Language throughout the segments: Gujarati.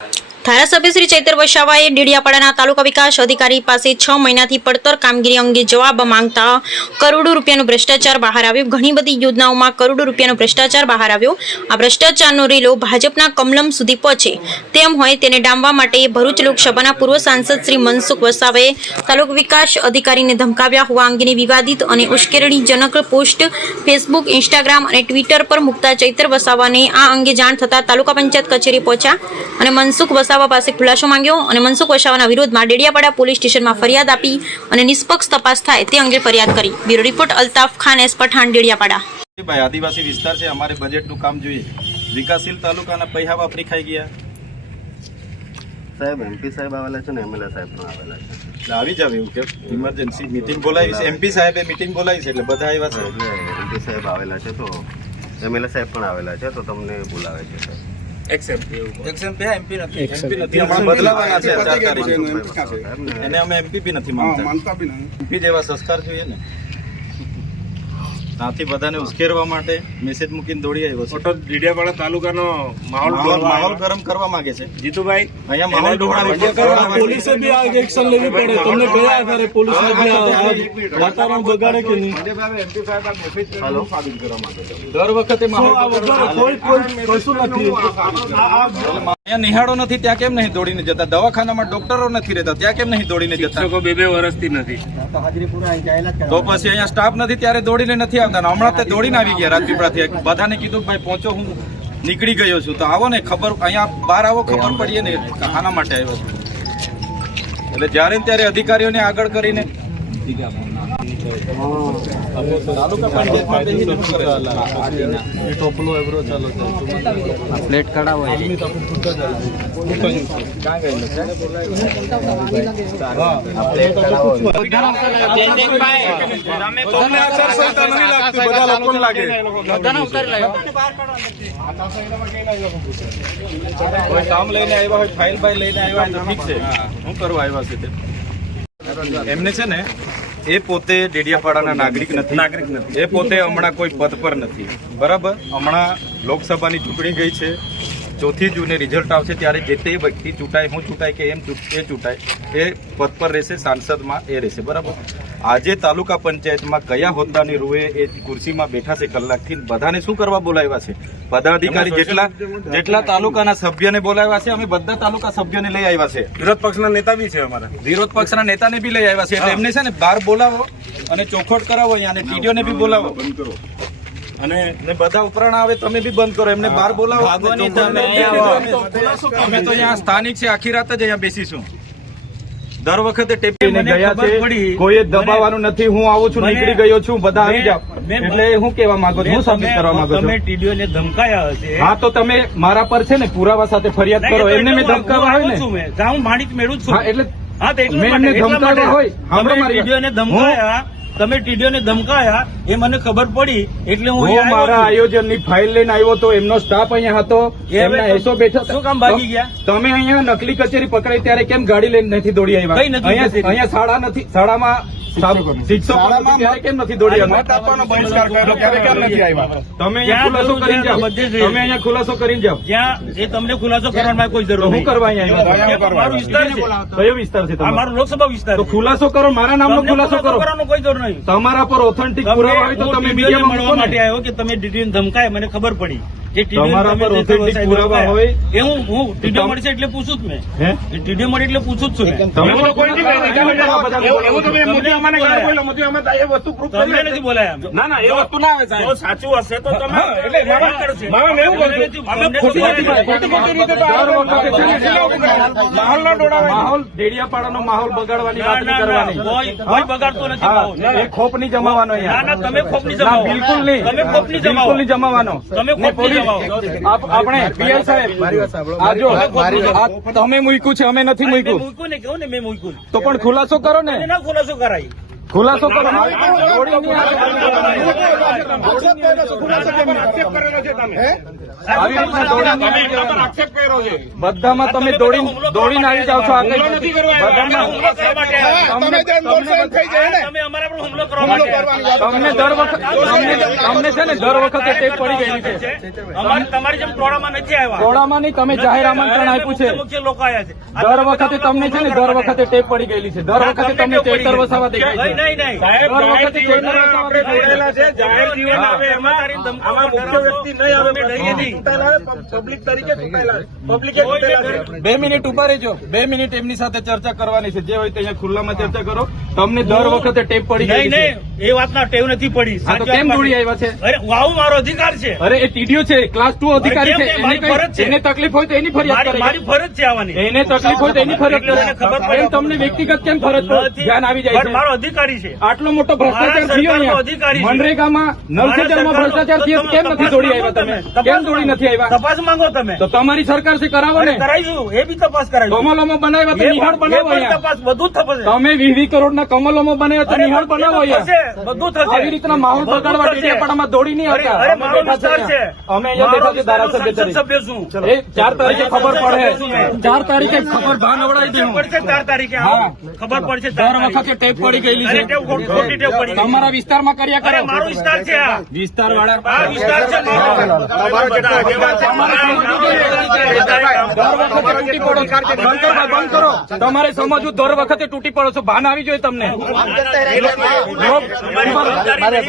ધારાસભ્ય શ્રી ચૈતર વસાવાએ ડેડિયાપાડાના તાલુકા વિકાસ અધિકારી પાસે 6 મહિનાથી પડતર કામગીરી અંગે જવાબ માંગતા કરોડો રૂપિયાનો ભ્રષ્ટાચાર બહાર આવ્યો। ઘણી બધી યોજનાઓમાં કરોડો રૂપિયાનો ભ્રષ્ટાચાર બહાર આવ્યો। આ ભ્રષ્ટાચારનો રેલો ભાજપના કમલમ સુધી પહોંચે તેમ હોય તેને ડામવા માટે ભરૂચ લોકસભાના પૂર્વ સાંસદ શ્રી મનસુખ વસાવાએ તાલુકા વિકાસ અધિકારીને ધમકાવ્યા હોવા અંગેની વિવાદિત અને ઉશ્કેરણીજનક પોસ્ટ ફેસબુક, ઇન્સ્ટાગ્રામ અને ટ્વિટર પર મૂકતા ચૈતર વસાવાને આ અંગે જાણ થતાં તાલુકા પંચાયત કચેરી પહોંચ્યા અને મનસુખ વસાવા પાસે ખુલાસો માંગ્યો અને મનસુખ વસાવાના વિરોધમાં ડેડિયાપાડા પોલીસ સ્ટેશનમાં ફરિયાદ આપી અને નિષ્પક્ષ તપાસ થાય તે અંગે ફરિયાદ કરી। Bureau report Altaf Khan, S Pathan, Dediapada. भाई आदिवासी विस्तार से हमारे बजट નું કામ જોઈએ। વિકાસશીલ તાલુકાના પૈસા વાપરી ખાઈ ગયા। સાહેબ એમપી સાહેબ આવેલા છે ને એમએલએ સાહેબ પણ આવેલા છે એટલે આવી જાવ એવું કે ઇમરજન્સી મીટિંગ બોલાવી છે। એમપી સાહેબે મીટિંગ બોલાવી છે એટલે બધા આવ્યા છે। એટલે એમપી સાહેબ આવેલા છે તો એમએલએ સાહેબ પણ આવેલા છે તો તમને બોલાવે છે સાહેબ। એક્સએમપી એમપી નથી હમણાં બદલાવાના છે 4 તારીખે એને અમે એમપી બી નથી માનતા એમપી જેવા સંસ્કાર જોઈએ ને। ત્યાંથી બધાને ઉશ્કેરવા માટે મેસેજ મૂકીને દોડી આવ્યો છે। ફોટો ડેડિયાપાડા તાલુકાનો માહોલ ગરમ કરવા માંગે છે જીતુભાઈ। અહીંયા માહોલ પોલીસે બી આ એક્શન લેવી પડે। તમને કયા આધારે પોલીસને બી વાતાવરણ બગાડે કે નહીં? દર વખતે કશું નથી। અહીંયા નિહાળો નથી ત્યાં કેમ નહીં દોડીને જતા? દવાખાનામાં ડોક્ટરો નથી રહેતા ત્યાં કેમ નહીં દોડીને જતા? શિક્ષકો 2 વર્ષથી નથી તો પછી અહીંયા સ્ટાફ નથી ત્યારે દોડીને નથી આવતા। હમણાં તે દોડીને આવી ગયા રાજપીપળાથી। બધાને કીધું ભાઈ પહોંચો, હું નીકળી ગયો છું, તો આવો ને, ખબર અહીંયા બહાર આવો, ખબર પડીએ ને આના માટે આવ્યો છું। એટલે જ્યારે ને ત્યારે અધિકારીઓને આગળ કરીને તાલુકા પંચાયતમાં બેસીને શું કરે? પ્લેટ કઢાવો કોઈ કામ લઈને આવ્યા હોય, ફાઇલ બાઇલ લઈને આવ્યા હોય તો ઠીક છે, શું કરવા આવ્યા છે તે? એમને છે ને એ પોતે ડેડિયાપાડાના નાગરિક નથી। એ પોતે હમણાં કોઈ પદ પર નથી, બરાબર? હમણાં લોકસભાની ચૂંટણી ગઈ છે, 4 જૂને રિઝલ્ટ આવશે ત્યારે જે તે વ્યક્તિ ચૂંટાય, હું ચૂંટાય કે એમ એ ચૂંટાય, એ પદ પર રહેશે, સાંસદમાં એ રહેશે, બરાબર? આજે તાલુકા પંચાયતમાં કયા હોદ્દાની રૂએ એ ખુરશીમાં બેઠા છે કલાકથી, બધાને શું કરવા બોલાવ્યા છે? બધા અધિકારી જેટલા તાલુકાના સભ્યને બોલાવ્યા છે, અમે બધા તાલુકા સભ્યોને લઈ આવ્યા છે। વિરોધ પક્ષના નેતા બી છે અમારા, વિરોધ પક્ષના નેતાને બી લઈ આવ્યા છે। એટલે એમને છે ને બહાર બોલાવો અને ચોખવટ કરાવો અહીંયા, અને ટીડીઓને બી બોલાવો અને બધા ઉપરાણા આવે તમે બી બંધ કરો, એમને બહાર બોલાવો। અમે તો અહીંયા સ્થાનિક છે, આખી રાત જ અહીંયા બેસીશું। દર વખતે ટેપીને ગયા છે, કોઈ દબાવવાનું નથી। હું આવું છું, નીકળી ગયો છું, બધા આવી જાવ। એટલે હું કહેવા માંગુ છું, હું સાબિત કરવા માંગુ છું। તમે ટીડીઓને ધમકાયા હશે। હા, તો તમે મારા પર છે ને પુરાવા સાથે ફરિયાદ કરો। એમને મેં ધમકાવા હોય ને, હું માણિક મેળવું છું। હા, એટલે હા, તો મેં એમને ધમકાવા હોય, તમે ટીડીઓને ધમકાયા, તમે ટીડીઓને ધમકાયા એ મને ખબર પડી, એટલે હું મારા આયોજનની ફાઇલ લઈને આવ્યો તો એમનો સ્ટાફ અહીંયા હતો, એમના એસો બેઠા। શું કામ ભાગી ગયા? તમે અહીંયા નકલી કચેરી પકડાઈ ત્યારે કેમ ગાડી લઈને નથી દોડી આવ્યા? કઈ નથી અહીંયા શાળા નથી, શાળામાં શિક્ષકો ત્યારે કેમ નથી દોડી આવ્યા? તમે અહીંયા ખુલાસો કરીને જાઓ, તમે અહીંયા ખુલાસો કરીને જાઓ। જ્યાં એ તમને ખુલાસો કરવાની કોઈ જરૂર હું નહીં। કરવા અહીંયા આવ્યા? મારો વિસ્તાર છે, કયો વિસ્તાર છે આ તમારો? મારો લોકસભા વિસ્તાર તો છે। ખુલાસો કરો, મારા નામનો તમને ખુલાસો કરો। કરવાનો કોઈ જરૂર નહીં। તમારા પર ઓથેન્ટિક પુરાવા હોય તો હું તમે ટીડીઓને મીડિયામાં મળવા મૂકો ને। માટે આવ્યો કે તમે ટીડીઓને ધમકાય, મને ખબર પડી જે તમારા પર authentic પુરાવા હોય એ હું ટીડીઓ મળશે એટલે પૂછું જ મેં। હે? ટીડીઓ મળે એટલે પૂછું જ છું મેં। તમે એવું તો કોઈ નથી બોલાયા। તમને નથી બોલાયા। ના ના, એ વસ્તુ ના આવે સાહેબ। જો સાચું હશે તો તમે એટલે વાત કરશે। મારા એવું તમને કહ્યું, નથી- અમે તમને ખોટી ખોટી રીતે માહોલ ન દોડાવે। માહોલ ડેડિયાપાડાનો માહોલ બગાડવાની વાત નહીં ના, કરવાની। કોઈ બગાડતો નથી માહોલ। હા, એ ખોપ નહીં જમાવાનો ના અહીંયા। ના, તમે ખોપ નહીં ના, જમાવો। બિલકુલ નહીં, તમે ખોપ નહીં જમાવો। બિલકુલ નહીં જમાવાનો। તમે ખોપ ને નહીં પોલીસ- જમાવો। આપણે પીએલ સાહેબ, આ જો આ તમે મૂક્યું છે, અમે નથી મેં મૂક્યું, મૂક્યું ને, કેવું ને મેં મૂક્યું તો પણ ખુલાસો કરો ને। ના ખુલાસો કરાય। ખુલાસો કરો. આવી રીતના બધામાં તમે દોડીને આવી જાવ છો. તમે અમારા પર હુમલો કરવા માટે તમને દર વખતે તમને છે ને દર વખતે ટેપ પડી ગયેલી છે. તમારી જેમ ટોળામાં નથી આવ્યા. ટોળામાં નહીં, તમે જાહેર આમંત્રણ આપ્યું છે. મુખ્ય લોકો આવ્યા છે. દર વખતે તમને છે ને દર વખતે ટેપ પડી ગયેલી છે. દર વખતે તમને ચેતર વસાવા દેખાય છે. નહીં. દર વખતે ચેતર વસાવા દેખાય છે. જાહેર જીવન આવે એમાં આમાં મુખ્ય વ્યક્તિ નહીં આવે. અમે ડરીએ નહીં. પબ્લિક તરીકે પબ્લિકે 2 મિનિટ ઉભા રહેજો. 2 મિનિટ એમની સાથે ચર્ચા કરવાની છે. જે હોય તે અહીંયા ખુલ્લામાં ચર્ચા કરો. તમને દર વખતે ટેપ પડી ગઈ છે. નહીં એ વાતના ટેવ નથી પડી. હા, તો કેમ દોડી આવ્યા છે? અરે આવું મારો અધિકાર છે. અરે એ ટીડીઓ છે, ક્લાસ 2 અધિકારી છે. કેમ? મારી ફરજ છે. એને તકલીફ હોય તો એની ફરિયાદ કરે. મારી ફરજ છે આવવાની. એને તકલીફ હોય તો એની ફરિયાદ કરે. ખબર પડે. એમ તમને વ્યક્તિગત કેમ ફરજ પર ધ્યાન આવી જાય છે? મારો અધિકારી છે. આટલો મોટો ભ્રષ્ટાચાર થયો અહીંયા અધિકારી છે. મનરેગામાં નલ સે જલમાં ભ્રષ્ટાચાર થયો, કેમ નથી દોડી આવ્યા તમે? કેમ દોડી નથી આવ્યા? તપાસ માંગો તમે. તો તમારી સરકાર છે, કરાવો ને. કરાવીશું. એ બી તપાસ કરાવીશું. કમલોમાં બનાવ્યા તો નિહાળ બનાવો અહીંયા. તપાસ બધું જ થશે. તમે 20 કરોડના કમલોમાં બનાવ્યા તો નિહાળ બનાવો અહીંયા. બધું થશે. આવી રીતના માહોલ બગાડવા ડેડિયાપાડામાં દોડી નહીં આવતા. અરે મારો વિસ્તાર છે. અમે અહીંયા બેઠા છે ધારાસભ્ય તરીકે. સભ્ય છું. એ 4 તારીખે ખબર પડે. 4 તારીખે ખબર ભાન અવડાવી દે. પડશે 4 તારીખે. હા. ખબર પડશે. દર વખતે ટેપ પડી ગયેલી અરે છે. ટેવ ખોટી ટેવ પડી ગઈ. તમારા વિસ્તારમાં કર્યા અરે કરો. મારો વિસ્તાર છે આ. વિસ્તાર વાળા આ વિસ્તાર છે મારો. તમારો બધા આગેવાન છે. બંધ કરો. તમારે સમજવું, દર વખતે તૂટી પડો છો. ભાન આવી જોઈએ તમને.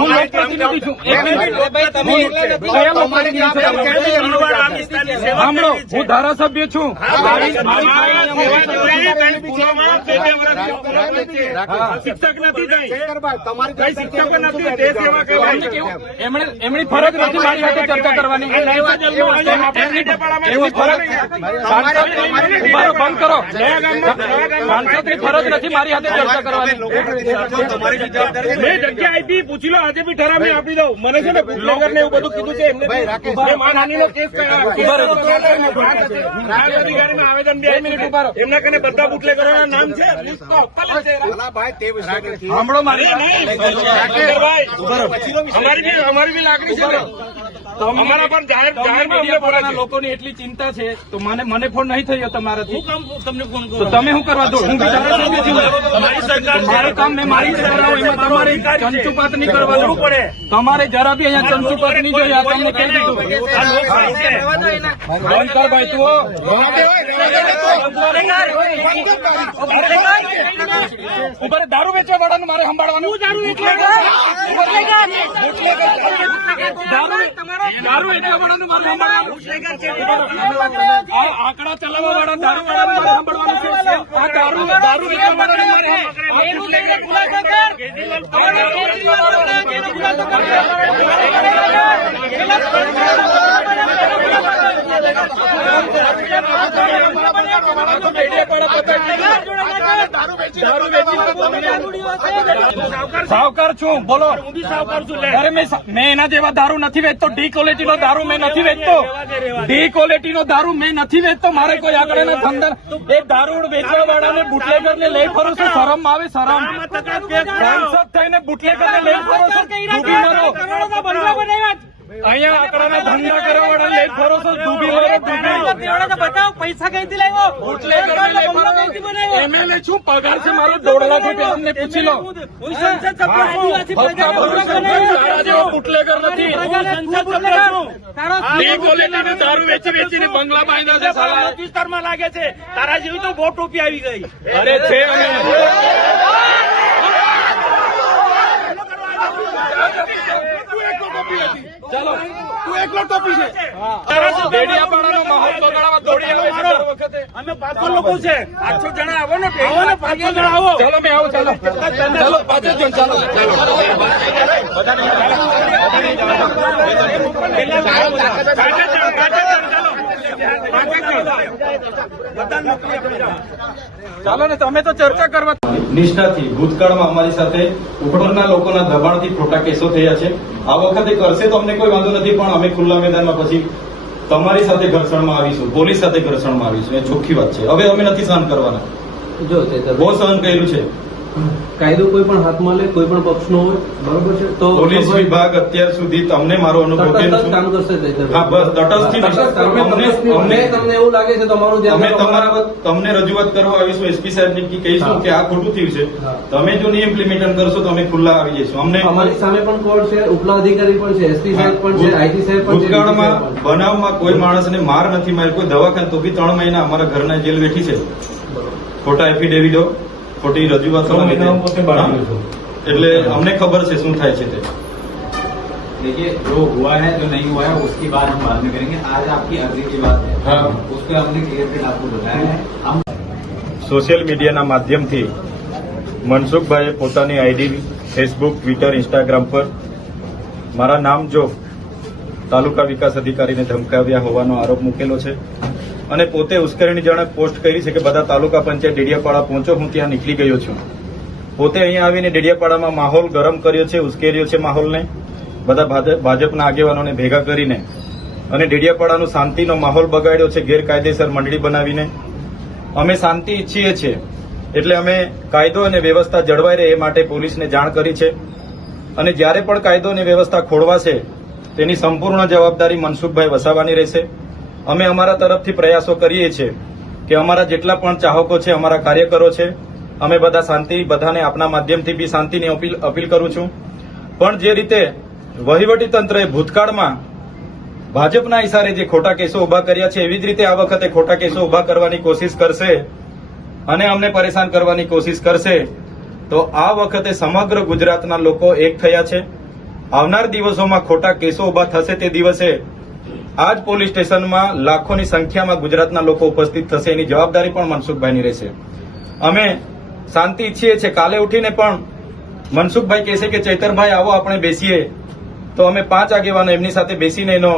હું લોકપ્રતિનિધિ છું. એક મિનિટ. કયા લોકપ્રતિનિધિ છો તમે? સાંભળો, હું ધારાસભ્ય છું. શિક્ષક નથી કઈ શિક્ષકો નથી. તે સેવા એમની ફરજ નથી મારી સાથે ચર્ચા કરવાની. એમની ફરજ બંધ કરો. સાંસદની ફરજ નથી મારી સાથે ચર્ચા કરવાની. મેં જગ્યા આપી, પૂછી લો. આજે બી ઠરાવ મેં આપી દઉં. મને છે ને બ્લોગર ને એવું બધું કીધું છે. એમને માનહાનિનો કેસ અધિકારીમાં આવેદન બે મિનિટ ઉભા રહો. એમના કને બધા બુટલેગરોના નામ છે. સાંભળો મારી. અમારી બી લાગણી છે. અમારા પર જાહેર લોકોની એટલી ચિંતા છે તો મને ફોન નહીં થયો તમારાથી. હું કામ તમને ફોન તો કરું. તમે શું કરવા દો? હું ધારાસભ્ય છું. તમારી સરકાર છે. મારું કામ મેં મારી રીતે કરાવું. એમાં તમારે ચંચુપાત નહીં કરવાનું પડે. તમારે જરા બી અહીંયા ચંચુપાત નહીં જોઈએ. આ તમને કહી દીધું. આ લોકશાહી છે. બંધ કર ભાઈ તું. ઉપર દારૂ વેચવા વાળાનું મારે સંભાળવાનું. દારૂ વેચવા વાળાનું મારે સંભાળવાનું. આ આંકડા ચલાવવા વાળા દારૂ વાળાનું મારે સંભાળવાનું છે. આ દારૂ વેચવા વાળાનું મારે સાવકાર છું. બોલો. હું બી સાવકાર છું. લે. અરે મેં એના જેવા દારૂ નથી વેચતો. ડી ક્વોલિટીનો દારૂ મેં નથી વેચતો. ડી ક્વોલિટીનો દારૂ મેં નથી વેચતો. મારે કોઈ આગળ ધંધા એ દારૂ વેચવા વાળાને બુટલેગર ને લઈ ફરો છો. શરમ આવે? શરમ? સાંસદ થઈને બુટલેગર ને લઈ ફરો છો. ડૂબી મરો. અહીંયા આંકડાના ધંધા કરવા વાળા લઈ ફરો છો. ડૂબી મરો. બતાવો પૈસા કઈથી લાવ્યો? બુટલેગર ને લઈ ફરો. એમએલએ છું, પગાર છે મારો 1.5 લાખ રૂપિયા. અમને પૂછી લો. હું સંસદ સભ્ય છું. તારા જેવો બુટલેગર નથી. ડી ક્વોલિટીનો દારૂ વેચીને બંગલા બાંધ્યા છે સાલા. વિસ્તારમાં લાગે છે. તારા જેવી તો બહુ ટોપી આવી ગઈ. અરે છે અમે. ચાલો, તું એકલો ટોપી છે. ડેડિયાપાડાનો માહોલ બગાડવા દોડી આવે છે દર વખતે. અમે 500 લોકો છે. 800 જણા આવો ને. આવો ને 500 જણા આવો. ચાલો મેં આવું. ચાલો ચાલો 5 જણ. ચાલો ચાલો ને. તમે તો ચર્ચા કરવા નિષ્ઠાથી ભૂતકાળમાં અમારી સાથે ઉપરના લોકોના દબાણથી ખોટા કેસો થયા છે. આ વખતે કરશે તો અમને કોઈ વાંધો નથી, પણ અમે ખુલ્લા મેદાનમાં પછી તમારી સાથે ઘર્ષણમાં આવીશું, પોલીસ સાથે ઘર્ષણમાં આવીશું. એ ચોખ્ખી વાત છે. હવે અમે નથી સહન કરવાના. બહુ સહન કર્યું છે. કાયદો કોઈ પણ હાથમાં લે કોઈ પણ પક્ષનો હોય બરોબર છે તો પોલીસ વિભાગ અત્યાર સુધી તમને મારો અનુભવ કેમ તટસ્થ છે? કામ કરશે હા બસ તટસ્થથી તમને એવું લાગે છે તમારું અમે ધ્યાન તમને રજૂઆત કરવા આવીશું એસપી સાહેબ ને કહીશું કે આ ખોટું થયું છે. હા. તમે જો નહીં ઇમ્પ્લિમેન્ટ કરશો તો અમે ખુલ્લા આવી જઈશું. અમને અમારી સામે પણ કોર્ટ છે ઉપલા અધિકારી પણ છે એસપી સાહેબ પણ છે આઈટી સાહેબ પણ છે ભૂતકાળમાં બનાવમાં કોઈ માણસને માર નથી માર્યો, કોઈ દવાખાને તો બી 3 મહિના અમારા ઘરના જેલ બેઠી છે. ખોટા એફિડેવિટો, ખોટી રજૂઆતો એટલે અમને ખબર છે શું થાય છે તે. देखिए जो हुआ है जो नहीं हुआ है उसकी बात हम बाद में करेंगे. आज आपकी अर्जी की बात है हाँ. उस पर हमने क्लियर कट आपको बताया है. हम સોશિયલ મીડિયાના માધ્યમથી મનસુખભાઈએ પોતાની આઈડી ફેસબુક, ટ્વિટર, ઇન્સ્ટાગ્રામ પર મારા નામ જો તાલુકા વિકાસ અધિકારીને ધમકાવ્યા હોવાનો આરોપ મૂકેલો છે અને પોતે ઉશ્કેરણીજનક પોસ્ટ કરી છે કે બધા તાલુકા પંચાયત ડેડિયાપાડા પહોંચો, હું ત્યાં નીકળી ગયો છું. પોતે અહીંયા આવીને ડેડિયાપાડામાં માહોલ ગરમ કર્યો છે, ઉશ્કેર્યો છે માહોલને, બધા ભાજપના આગેવાનોને ભેગા કરીને અને ડેડિયાપાડાનો શાંતિનો માહોલ બગાડ્યો છે ગેરકાયદેસર મંડળી બનાવીને. અમે શાંતિ ઈચ્છીએ છીએ એટલે અમે કાયદો અને વ્યવસ્થા જળવાઈ રહે એ માટે પોલીસને જાણ કરી છે અને જ્યારે પણ કાયદો અને વ્યવસ્થા ખોળવાશે તેની સંપૂર્ણ જવાબદારી મનસુખભાઈ વસાવવાની રહેશે. અમે અમારા તરફથી પ્રયાસો કરીએ છીએ કે અમારા જેટલા પણ ચાહકો છે, અમારા કાર્યકરો છે, અમે બધા શાંતિ, બધાને આપના માધ્યમથી બી શાંતિની અપીલ કરું છું. પણ જે રીતે વહીવટીતંત્રએ ભૂતકાળમાં ભાજપના ઇશારે જે ખોટા કેસો ઉભા કર્યા છે એવી જ રીતે આ વખતે ખોટા કેસો ઉભા કરવાની કોશિશ કરશે અને અમને પરેશાન કરવાની કોશિશ કરશે તો આ વખતે સમગ્ર ગુજરાતના લોકો એક થયા છે. આવનાર દિવસોમાં ખોટા કેસો ઉભા થશે તે દિવસે આ જ પોલીસ સ્ટેશનમાં લાખોની સંખ્યામાં ગુજરાતના લોકો ઉપસ્થિત થશે. એની જવાબદારી પણ મનસુખભાઈની રહેશે. અમે શાંતિ ઈચ્છીએ છીએ. કાલે ઉઠીને પણ મનસુખભાઈ કહેશે કે ચૈતરભાઈ આવો આપણે બેસીએ તો અમે 5 આગેવાનો એમની સાથે બેસીને એનો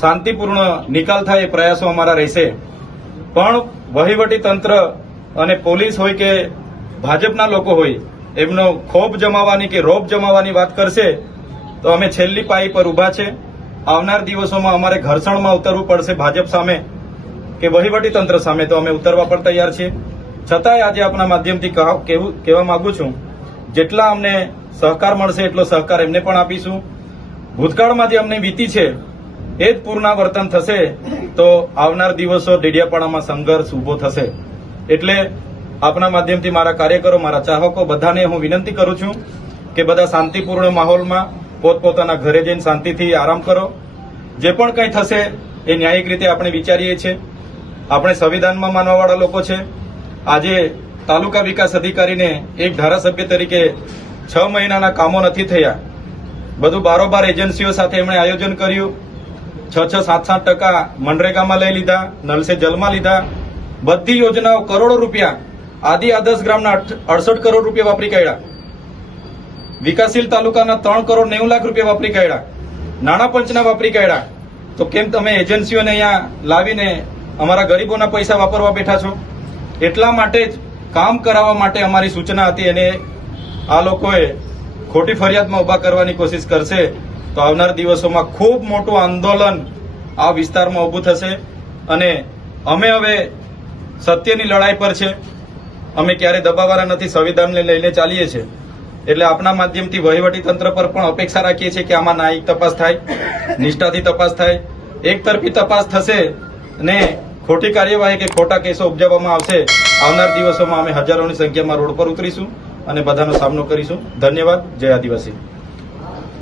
શાંતિપૂર્ણ નિકાલ થાય એ પ્રયાસો અમારા રહેશે. પણ વહીવટી તંત્ર અને પોલીસ હોય કે ભાજપના લોકો હોય એમનો ખોફ જમાવવાની કે રોપ જમાવવાની વાત કરશે તો અમે છેલ્લી પાઈ પર ઉભા છે. આવનાર દિવસોમાં અમારે ઘર્ષણમાં ઉતરવું પડશે ભાજપ સામે કે વહીવટી તંત્ર સામે, તો અમે ઉતરવા પણ તૈયાર છીએ. છતાંય આજે આપના માધ્યમથી કહેવા માંગુ છું, જેટલા અમને સહકાર મળશે એટલો સહકાર એમને પણ આપીશું. ભૂતકાળમાં જે અમને વીતી છે એ જ પુનરાવર્તન થશે તો આવનાર દિવસો ડેડિયાપાડામાં સંઘર્ષ ઉભો થશે. એટલે આપના માધ્યમથી મારા કાર્યકરો, મારા ચાહકો બધાને હું વિનંતી કરું છું કે બધા શાંતિપૂર્ણ માહોલમાં પોતપોતાના ઘરે જઈને શાંતિથી આરામ કરો. જે પણ કંઈ થશે એ ન્યાયિક રીતે આપણે વિચારીએ છીએ. આપણે સંવિધાનમાં માનવાવાળા લોકો છે. આજે તાલુકા વિકાસ અધિકારીને એક ધારાસભ્ય તરીકે 6 મહિનાના કામો નથી થયા. બધું બારોબાર એજન્સીઓ સાથે એમણે આયોજન કર્યું. 6-7% મનરેગામાં લઈ લીધા, નલ સે જલમાં લીધા. બધી યોજનાઓ કરોડો રૂપિયા, આદિ આદર્શ ગ્રામના 68 કરોડ રૂપિયા વાપરી કાઢ્યા. વિકાસશીલ તાલુકાના 3 કરોડ 90 લાખ રૂપિયા વાપરી કાઢ્યા. નાણાં પંચના વાપરી કાઢ્યા. તો કેમ તમે એજન્સીઓને અહીંયા લાવીને અમારા ગરીબોના પૈસા વાપરવા બેઠા છો? એટલા માટે જ કામ કરાવવા માટે અમારી સૂચના હતી અને આ લોકોએ ખોટી ફરિયાદમાં ઉભા કરવાની કોશિશ કરશે તો આવનાર દિવસોમાં ખૂબ મોટું આંદોલન આ વિસ્તારમાં ઉભું થશે. અને અમે હવે સત્યની લડાઈ પર છે. અમે ક્યારે દબાવવાના નથી, સંવિધાનને લઈને ચાલીએ છીએ. એટલે આપના માધ્યમથી વહીવટી તંત્ર પર પણ અપેક્ષા રાખીએ છીએ કે આમાં ન્યાયિક તપાસ થાય, નિષ્ઠાથી તપાસ થાય. એક તરફી તપાસ થશે ને ખોટી કાર્યવાહી કે ખોટા કેસો ઉપજાવવામાં આવશે. આવનાર દિવસોમાં અમે હજારોની સંખ્યામાં રોડ પર ઉતરીશું અને બધાનો સામનો કરીશું. ધન્યવાદ. જય આદિવાસી.